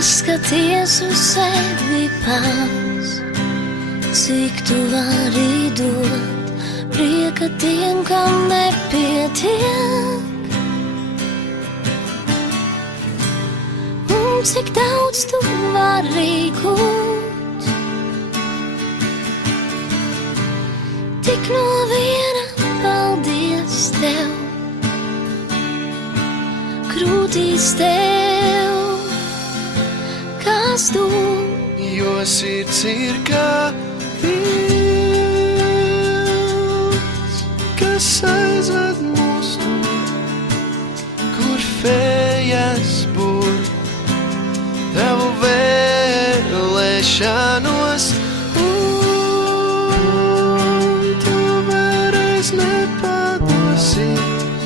Paskaties uz sevi pats, cik tu vari dot prieka tiem, kam nepietiek. Un cik daudz tu vari gūt, tik no viena paldies tev, krūtīs tev, kas tu. Jo sirds ir kā tilts, kas aizved mūs tur, kur fējas bur tavu vēlēšanos. Un tu vairs nepadosies,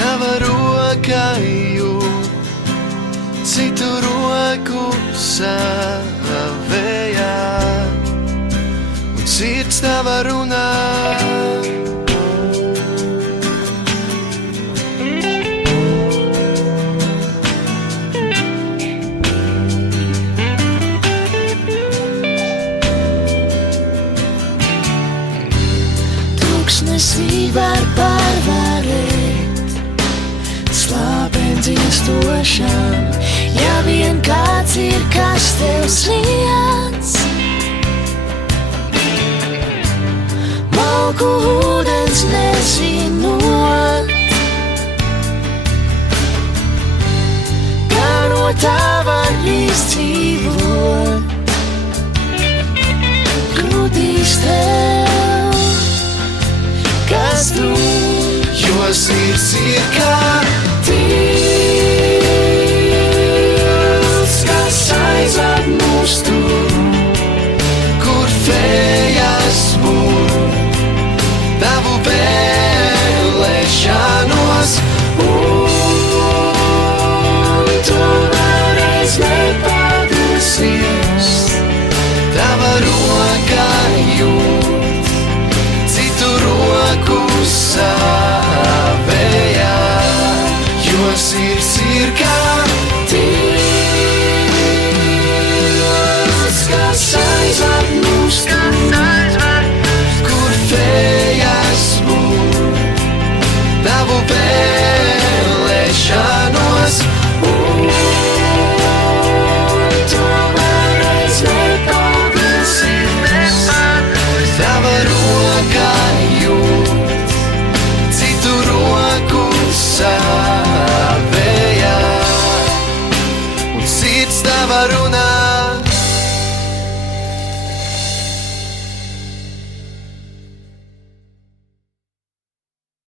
tava roka jūt citu roku savējā, un sirds tava runā. Tūkstnesī var pārvarēt slāpēm dziestošām, ja vien kāds ir, kas tev sniedz malku ūdens nezinot, kā no tā var izdzīvot. Krūtīs tev, kas tu. Jo sirds ir kā